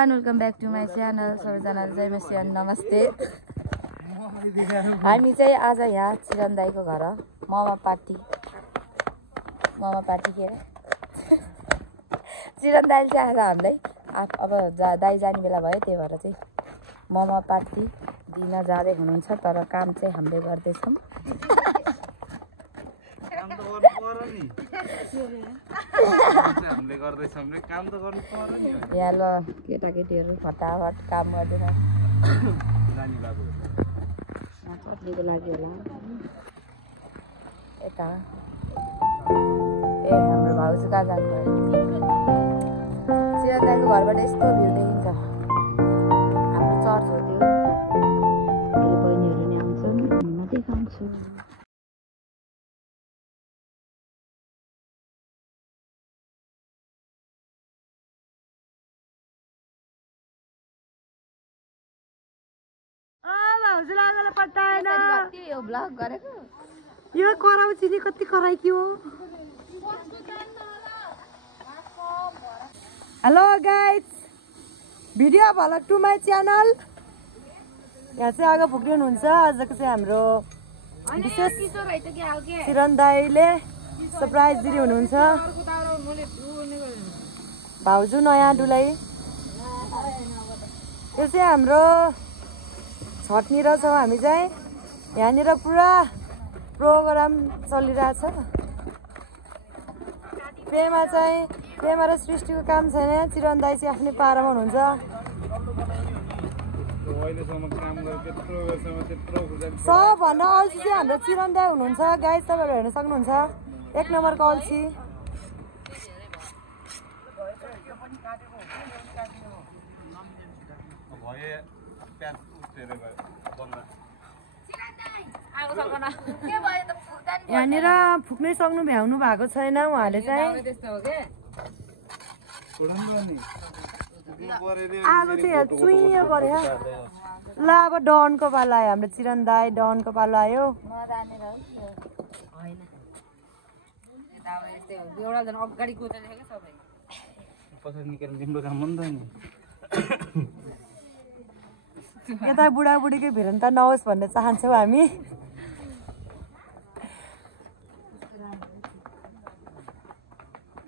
everyone welcome back to my channel सबैजनालाई जय मसिया नमस्ते हामी चाहिँ आज यहाँ चिरन दाइको घर मामा पार्टी के अरे चिरन दाइले चाहिँ आज हामीलाई अब दाइ जाने बेला भयो त्यही भएर चाहिँ मामा पार्टी दिन जाँदै हुनुहुन्छ तर काम चाहिँ हामीले गर्दैछौँ यहाँ ल केटाकेटीहरू फटाफट काम गर्दैन चट्नीको लागि होला यता ए हाम्रो भाउजू कहाँ जानुभयो चिरन दाइको घरबाट यस्तो भ्यू देखिन्छ हाम्रो चर्च हो त्यो अहिले बहिनीहरू नि आउँछन् म देखाउँछु यो कराउ चिनी कति कराइकी हो hello guys video vlog to my channel यहाँ चाहिँ आगो फुक्ने हुनुहुन्छ आजको चाहिँ हाम्रो विशेष चिरन दाइले सरप्राइज दिने हुनुहुन्छ भाउजू नयाँ डुलाई यो चाहिँ हाम्रो छटनिर छौँ हामी चाहिँ यहाँनिर पुरा प्रोग्राम चलिरहेछ प्रेमा र सृष्टिको काम छैन चिरन दाइ चाहिँ आफ्नै पारामा हुनुहुन्छ सबभन्दा अल्छी चाहिँ हाम्रो चिरन दाइ हुनुहुन्छ गाइस तपाईँहरू हेर्न सक्नुहुन्छ 1 नम्बरको अल्छी यहाँनिर फुक्नै सक्नु भ्याउनु भएको छैन उहाँले चाहिँ आगो चाहिँ यहाँ चुइयो पऱ्यो ल अब डनको पालो आयो हाम्रो चिरन दाइ डनको पालो आयो यता बुढाबुढीकै भिरन्ता नहोस् भन्ने चाहन्छौँ हामी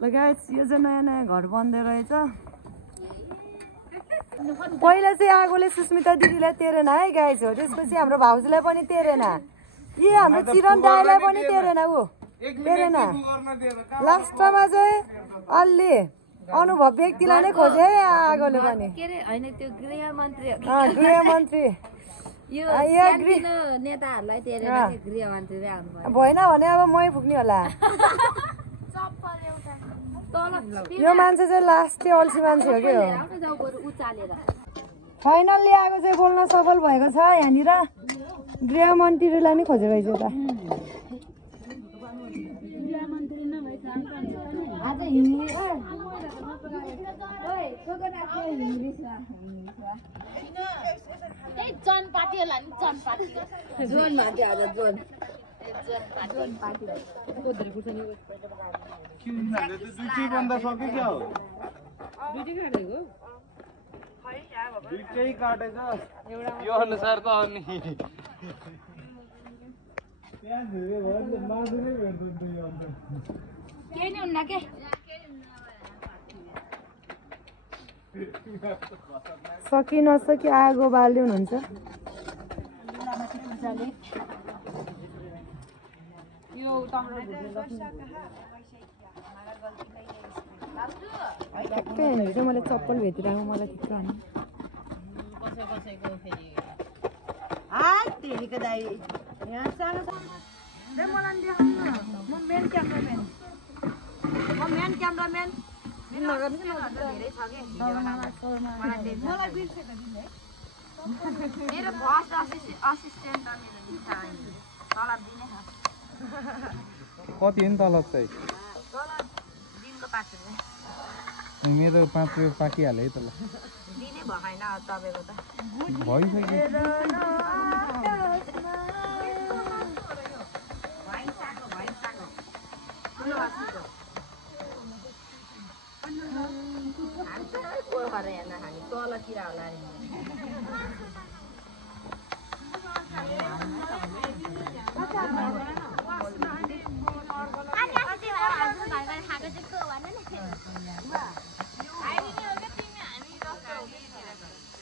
गाइस यो चाहिँ नयाँ घर बन्दै रहेछ पहिला चाहिँ आगोले सुस्मिता दिदीलाई तेरेन है गाइस हो त्यसपछि हाम्रो भाउजूलाई पनि तेरेन यी हाम्रो चिरन दाइलाई पनि तेरेन ऊ तेरेन लास्टमा चाहिँ अलि अनुभव व्यक्तिलाई नै खोजे आगोले पनि गृहमन्त्री भएन भने अब मै पुग्ने होला यो मान्छे चाहिँ लास्ट चाहिँ अल्छी मान्छे हो कि हो फाइनल्ली आगो चाहिँ बोल्न सफल भएको छ यहाँनिर गृहमन्त्रीलाई नै खोजेको रहेछ यो अनुसार त अनि सकि नसकि आगो बाल्दै हुनुहुन्छ ठ्याक्कै यहाँनिर चाहिँ मैले चप्पल भेटिरहेको मलाई ठिक्क मेरो फर्स्ट असिस्टेन्ट कति नि तलब चाहिँ दिनको 5 रुपियाँ मेरो 5 रुपियाँ पाकिहाल्यो है त ल दिनै भएन तपाईँको त भइसक्यो परेर हेर्न हामी तलतिर होला नि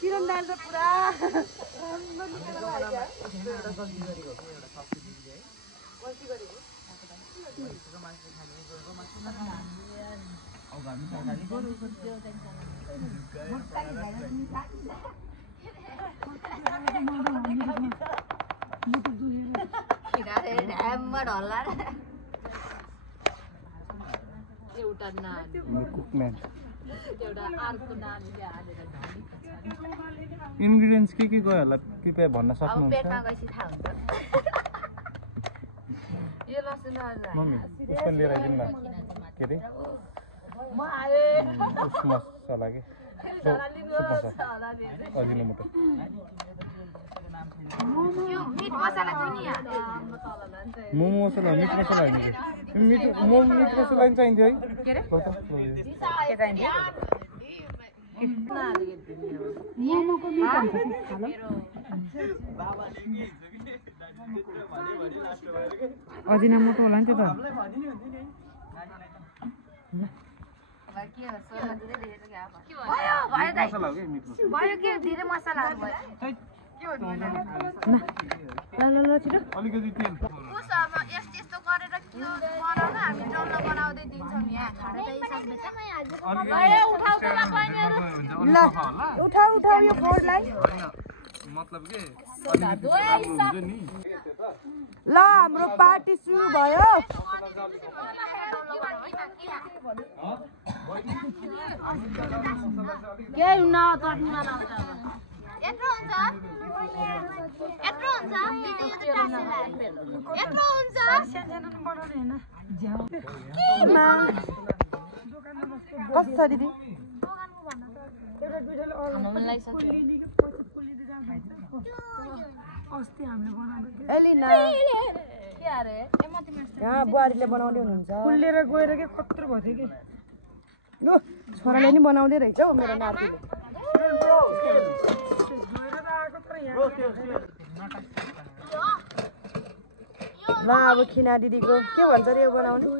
चिरन दाल त पुरा एउटा नानी कुकम्यान एउटा अर्को नानीले हालेर इन्ग्रिडियन्ट्स के गयो होला कृपया भन्न अब सक्नुहुन्छ पेटमा गएपछि थाहा हुन्छ यो लसुन मम्मी उसको लिएर आइदिउँ न के अरे म आए उस मसला के अजिलो मोटो यो मिट मसला थियो नि मोमो मसला मिट मसला होइन मिट मसला नि चाहिन्थ्यो है के अरे के चाहिन्थ्यो मोमोको मिट हुन्छ हेलो अजिना मोटो होला नि त्यो त भयो के धेरै मसलाहरू भयो ल छिटो अलिकति तेल उसमा यस्तो गरेर बनाउन हामी डल्लो बनाउँदै दिन्छौँ यहाँ ल उठाऊ यो फोडलाई मतलब के ल हाम्रो पार्टी सुरु भयो के हुन चट्नीमा लाउँछ यत्रो हुन्छ यत्रो हुन्छ कसरी दिदी एलिना यहाँ बुहारीले बनाउँदै हुनुहुन्छ फुल्लेर गएर के कत्रो भयो कि यो छोराले नि बनाउँदै रहेछ हौ मेरो नातिले ल अब खिना दिदीको के भन्छ रे यो बनाउनु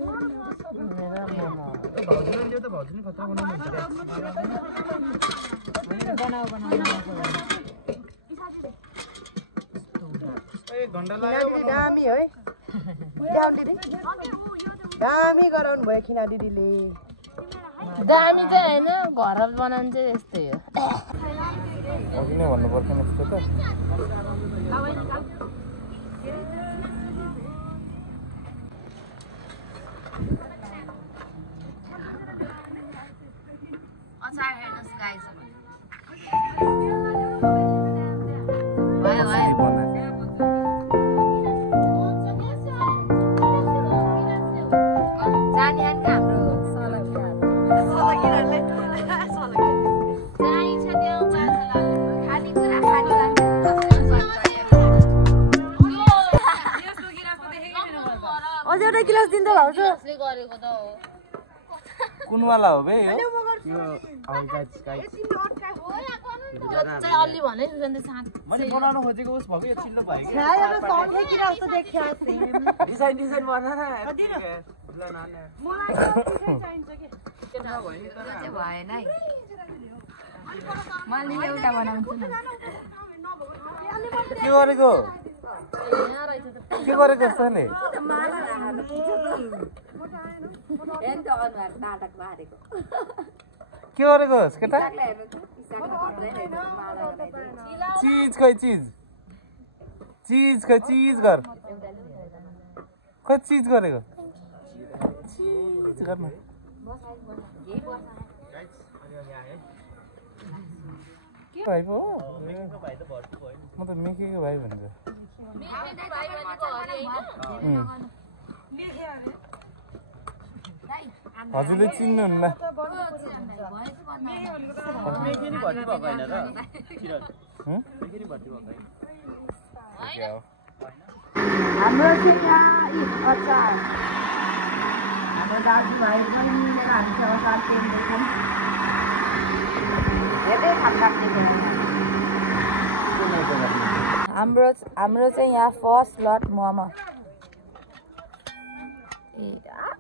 दामी है दामी गराउनु भयो खिना दिदीले दामी चाहिँ होइन घर बनाउनु चाहिँ यस्तै हो अघि नै भन्नुपर्छ नि यस्तो त अचार हेर्नुहोस् गाइस अझ एउटा गिलास दिन्छ भाउजू गरेको त हो कुनवाला हो बे यो अलि भने मैले बनाउन खोजेको उस भएको यो चिल्लो भयो कि डिजाइन बना न भएन है मैले एउटा बनाउँछु न के गरेको जस्तोले के गरेको केटा चिज खै चिज गर खै चिज गरेको चिज गर्न के भाइ पो म त मेकेको भाइ भन्छ हजुरले चिन्नुहुन्न हाम्रो अचार हाम्रो दाजुभाइ पनि मिलेर हामी अचार पेर्दैछौँ धेरै खामखाम देखेर हाम्रो चाहिँ यहाँ फर्स्ट लट मोमो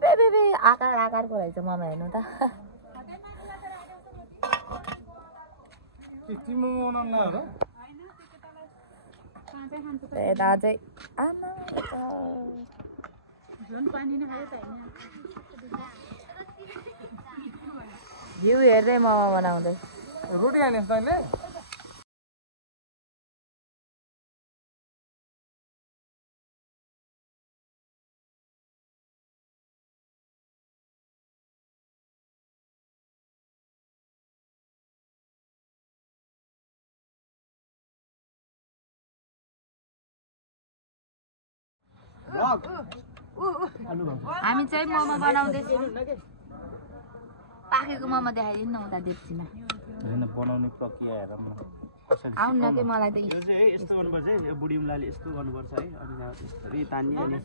बे आकारको रहेछ मोमो हेर्नु त यता चाहिँ आमा भ्यू हेर्दै मोमो बनाउँदै रोटी हाल्ने तैँले हामी चाहिँ मोमो बनाउँदैछौँ पाकेको मोमो देखाइदिनु न उता डेक्चीमा बनाउने प्रक्रिया हेरौँ न आउनु न कि मलाई त यो चाहिँ यस्तो गर्नुपर्छ है यो बुढी उम्लाले यस्तो गर्नुपर्छ है अनि यस्तरी तान्ने अनि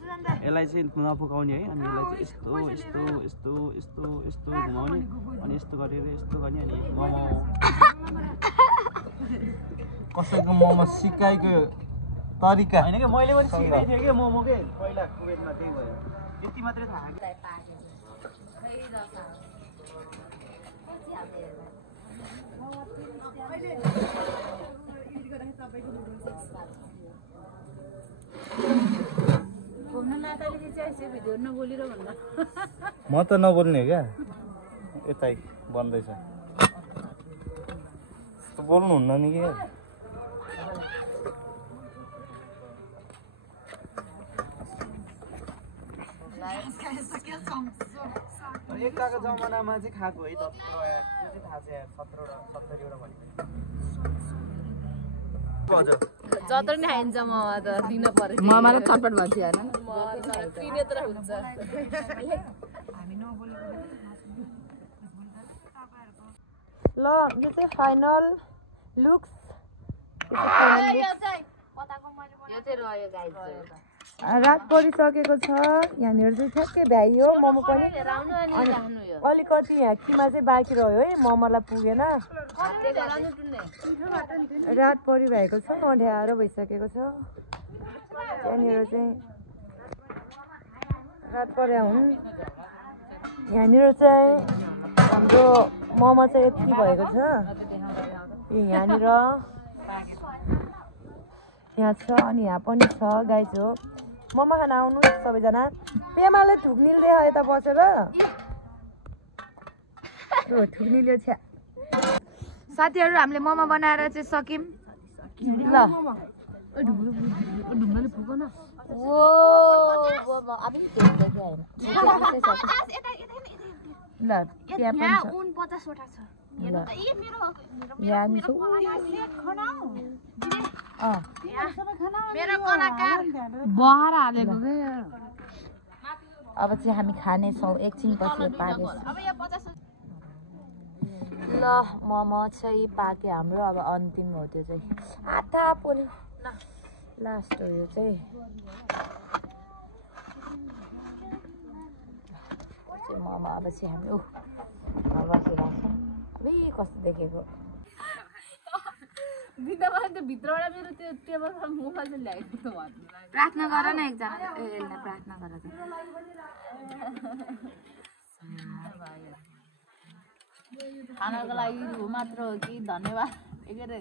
यसलाई चाहिँ नफुकाउने है अनि यसलाई चाहिँ यस्तो यस्तो यस्तो यस्तो यस्तो घुमाउने अनि यस्तो गरेर यस्तो गर्ने अनि मोमो कसैको मोमो सिकाइको तरिका होइन कि मैले पनि सिकेको थिएँ कि मोमोकै पहिला कुवेतमा त्यही भयो यति मात्रै थाहा म त नबोल्ने क्या यतै बन्दैछ बोल्नुहुन्न नि क्या एकताको जमानामा चाहिँ खाएको है त्यो चाहिँ थाहा छ यार 17वटा 70वटा भने जत्र नि खाइन्छ मोमो त दिन पर्यो मोमोले चटपट भन्छ होइन तिनै तर हुन्छ ल यो चाहिँ फाइनल लुक्स यो चाहिँ रह्यो गाइस रात परिसकेको छ यहाँनिर चाहिँ ठ्याक्कै भ्याइयो मोमो पनि अलिकति यहाँ किमा चाहिँ बाँकी रह्यो है मोमोलाई पुगेन रात परिभएको छ नढ्याएर भइसकेको छ त्यहाँनिर चाहिँ रात परे हुन् यहाँनिर चाहिँ हाम्रो मोमो चाहिँ यति भएको छ यहाँनिर यहाँ छ अनि यहाँ पनि छ गाइस हो मोमो खान आउनु सबैजना पेमाले ठुक्निल्दै यता बसेर ठुक्निल्यो छ्या साथीहरू हामीले मोमो बनाएर चाहिँ सक्यौँ ल ल त्यहाँ पनि छ बहार हालेको अब चाहिँ हामी खानेछौँ एकछिनपछि पाक्यो ल मोमो चाहिँ पाक्यो हाम्रो अब अन्तिम हो त्यो चाहिँ आधा पोल्यो लास्ट हो यो चाहिँ मोमो अब चाहिँ हामी बसिरहेको छौँ अब कस्तो देखेको भित्रबाट मेरो त्यो टेबलमा मोबाइल चाहिँ ल्याएको प्रार्थना गर न एकजना प्रार्थना गर खानाको लागि मात्र हो कि धन्यवाद के अरे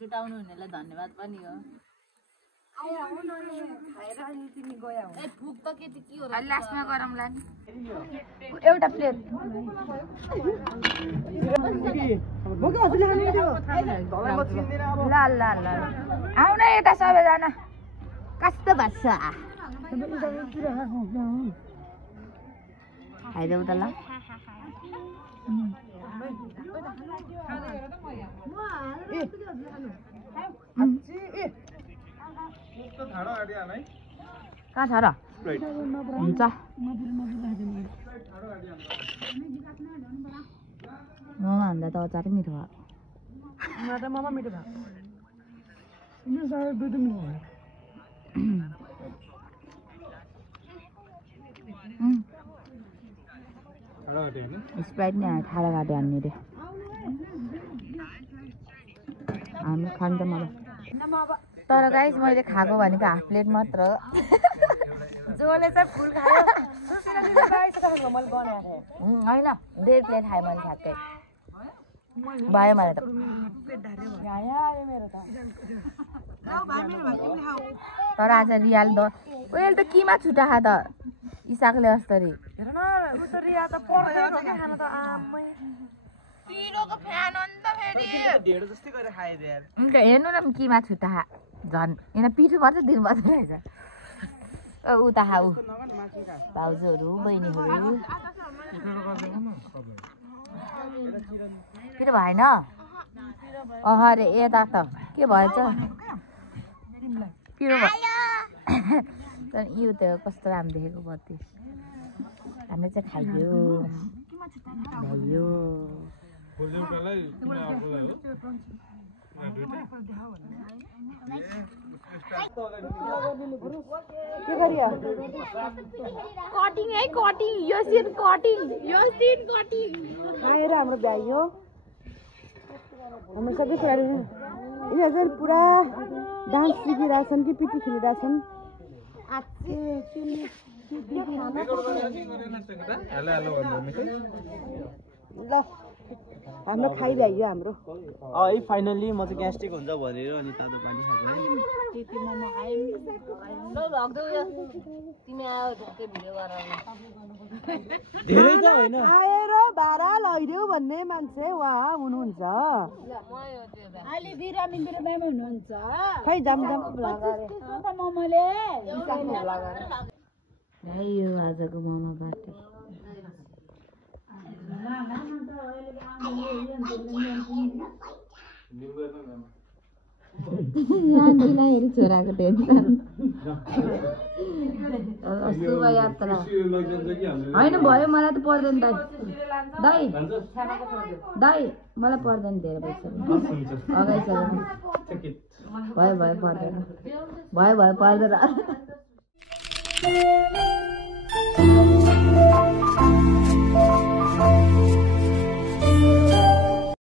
जुटाउनु हुनेलाई धन्यवाद पनि हो फुक त के हो लास्टमा गरौँला नि एउटा प्लेट ल ल ल आउ न यता सबैजना कस्तो भन्छ खाइदेऊ त ल कहाँ छ र हुन्छ मोमो हाल्दा त अचारै मिठो भयो मोमो मिठो भयो स्प्राइट नै ठाडो घाटे हाल्ने रे हामी खान्छ मलाई तर गाइस मैले खाएको भनेको हाफ प्लेट मात्र जोले चाहिँ फुल खायो मैले बनाएको थिएँ होइन 1.5 प्लेट खाएँ मैले ठ्याक्कै भयो मलाई त तर आज रियाल उहिले त किमा छुट्टा खा त इसाकले अस्तरी हेर्नु न किमा छुट्टा खा झन् यहाँ पिठो मात्रै दिनुपर्छ रहेछ उता खा ऊ भाउजूहरू बहिनीहरू पिरो भएन अरे यता त के भएछ पिरो यो त कस्तो राम्रो देखेको बत्ती हामीले चाहिँ खाइदियो भयो के गरियो कटिङ है कटिङ यो सिन कटिङ आएर हाम्रो भ्याइ हो हाम्रो सबै छोराहरू यिनीहरू चाहिँ पुरा डान्स सिकिरहेछन् कि पिटी खेलिरहेछन् ल हाम्रो खाइभ्याइयो हाम्रो है फाइनल्ली म चाहिँ ग्यास्ट्रिक हुन्छ भनेर अनि तातो पानी खाएको है धेरै त होइन आएर भाडा लैदेऊ भन्ने मान्छे उहाँ हुनुहुन्छ खै जाम यो आजको मोमो पार्टी हेरी छोराको टेन्सन शुभ यात्रा होइन भयो मलाई त पर्दैन दाइ मलाई पर्दैन धेरै पैसा अगाइसक्यो भयो पर्दैन भयो पर्दैन